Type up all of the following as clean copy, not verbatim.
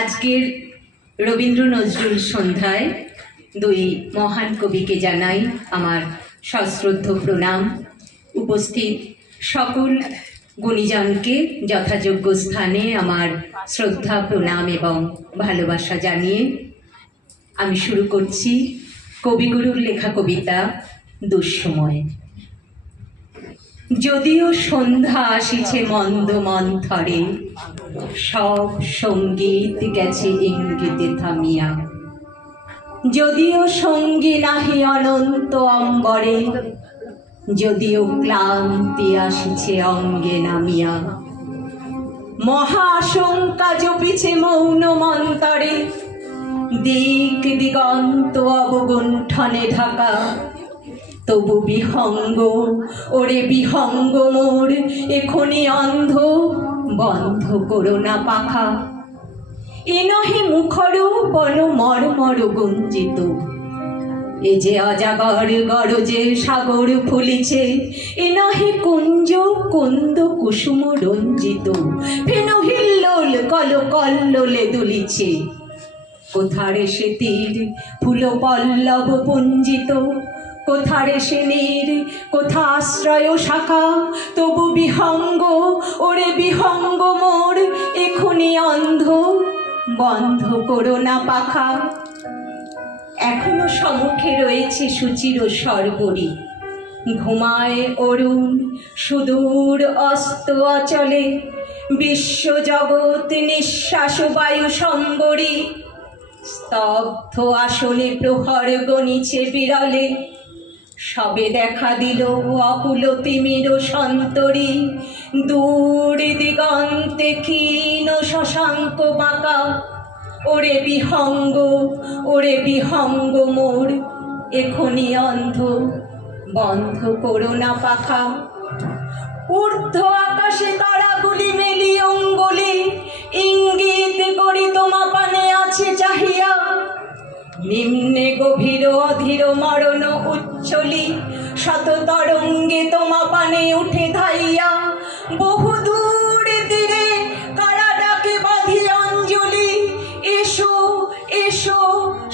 আজকের রবীন্দ্র নজরুল সন্ধ্যায় দুই মহান কবিকে জানাই আমার সশ্রদ্ধ প্রণাম। উপস্থিত সকল গুণীজনকে যথাযোগ্য স্থানে আমার শ্রদ্ধা প্রণাম এবং ভালোবাসা জানিয়ে আমি শুরু করছি কবিগুরুর লেখা কবিতা দুঃসময়। যদিও সন্ধ্যা আসিছে মন্দ মন্থরে, সব সঙ্গীত গেছে ইঙ্গিতে থামিয়া। যদিও সঙ্গী নাহি অনন্ত অম্বরে, যদিও ক্লান্তি আসিছে অঙ্গে নামিয়া। মহা আশঙ্কা জপিছে মৌন মন্তরে, দিক দিগন্ত অবগুণ্ঠনে ঢাকা। তবু বিহঙ্গ ওরে বিহঙ্গ মোর, এখনি অন্ধ বন্ধ করো না পাখা। এ নহে মুখর বন মর্মর গুঞ্জিত, এ যে অজাগর গরজে সাগর ফুলিছে। এ নহে কুঞ্জ কুন্দ কুসুম রঞ্জিত, ফেন হিল্লোল কল কল্লোলে দুলিছে। কোথারে সে তীর ফুল পল্লব পুঞ্জিত, কোথারে সে নীর কোথা আশ্রয় শাখা। তবু বিহঙ্গ ওরে বিহঙ্গ মোর, এখনি অন্ধ বন্ধ করো না পাখা। এখনো সম্মুখে রয়েছে সুচির স্বর্গরী, ঘুমায় অরুণ সুদূর অস্ত অচলে। বিশ্ব জগৎ নিঃশ্বাস বায়ু সম্বরী, স্তব্ধ আসনে প্রহর গণিছে বিরলে। সবে দেখা দিল অকুল তিমির সন্তরী, দূর দিগন্তে ক্ষীণ শশাঙ্ক বাঁকা। ওরে বিহঙ্গ ওরে বিহঙ্গ মোর, এখনি অন্ধ বন্ধ করো না পাখা। ঊর্ধ্ব আকাশে তারাগুলি মেলি অঙ্গুলি, ইঙ্গিত করি তোমা পানে আছে চাহিয়া। নিম্নে গভীর অধীর মরণ উচ্ছলি, শত তরঙ্গে তোমা পানে উঠে ধাইয়া। বহু দূর তীরে কারা ডাকে বাঁধি অঞ্জলি, এসো এসো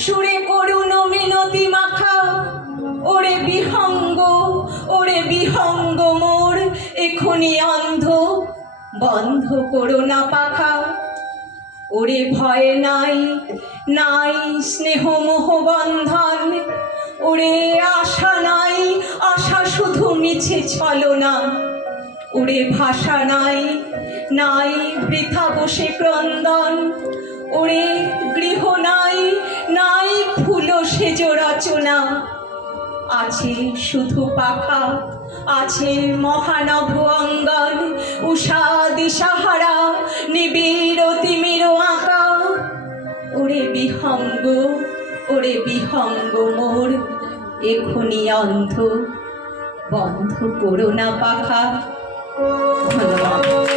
সুরে করুণ মিনতি মাখা। ওরে বিহঙ্গ ওরে বিহঙ্গ মোর, এখনি অন্ধ বন্ধ করো না পাখা। ওরে ভয় নাই নাই স্নেহ মোহ বন্ধন, ওরে আশা নাই আশা শুধু মিছে ছলনা। ওরে ভাষা নাই নাই বৃথা বসে ক্রন্দন, ওরে গৃহ নাই নাই ফুল সেজ রচনা। আছে শুধু পাখা আছে মহানভ অঙ্গন, উষা দিশাহারা নিবিড় তিমির আঁকা। ওরে বিহঙ্গ ওরে বিহঙ্গ মোর, এখনি অন্ধ বন্ধ করো না পাখা। ধন্যবাদ।